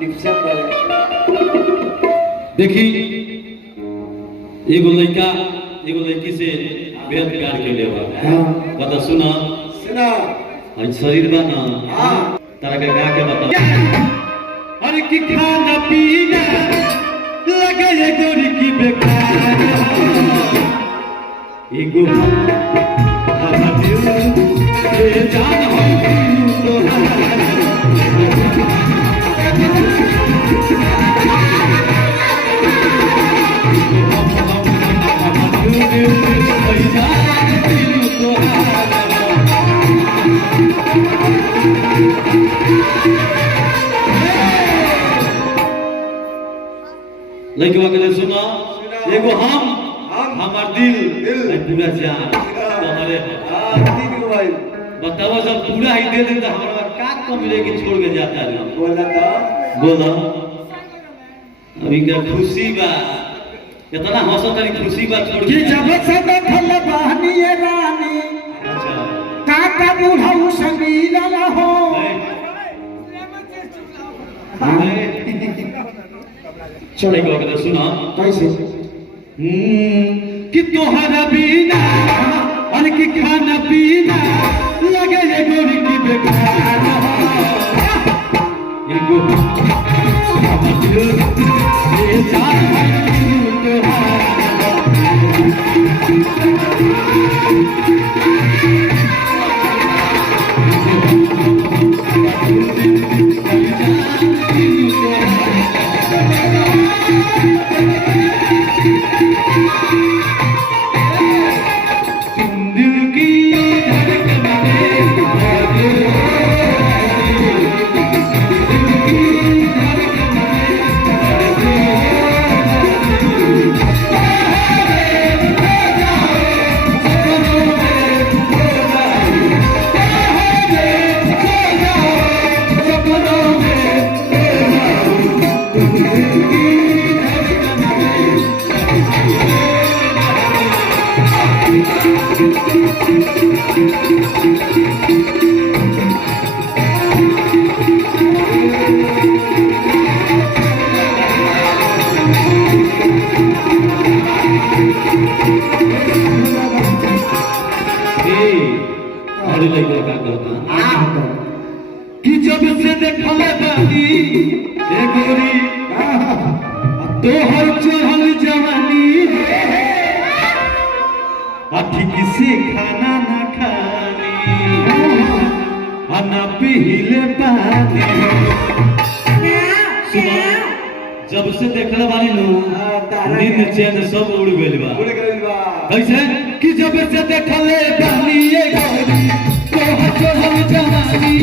डिप्शन करे देखी एगो लड़का एगो लड़की से बेहद प्यार के लेवा बता सुना सुना और शरीर बा ना हां तारा के गा के बता अरे की खाना पीना लगे ये गोरी की बेकार एगो हवा दिल ये जान हो तो लड़के के लिए सुना एगो हम हमार दिल पूरा जान तुम्हारे दिन को भाई बताओ जब पूरा ही दे दे तो हमारा का कम लेके छोड़ के जाता है बोला तो बोला अभी क्या खुशी बा कितना हंसो तारी खुशी बा छोड़ कि जब से देखल बहनी रानी अच्छा काका बुढ़ऊ संगीला हो चले को कहते सुना कैसे कि तोहरा बिना और कि खाना पीना लगे ये गोरी की बेकार एगो ये जान अरे लड़का का कहता कि जब से देखल बानी ए गोरी तोहर चढ़ल जवानी ठीक से खाना ना खानी ना पीले पानी सुना जब से देखल बानी लोग नींद चैन सब उड़ गइल बा कैसे कि जब से देखल बानी ए गोरी तोहर चढ़ल जवानी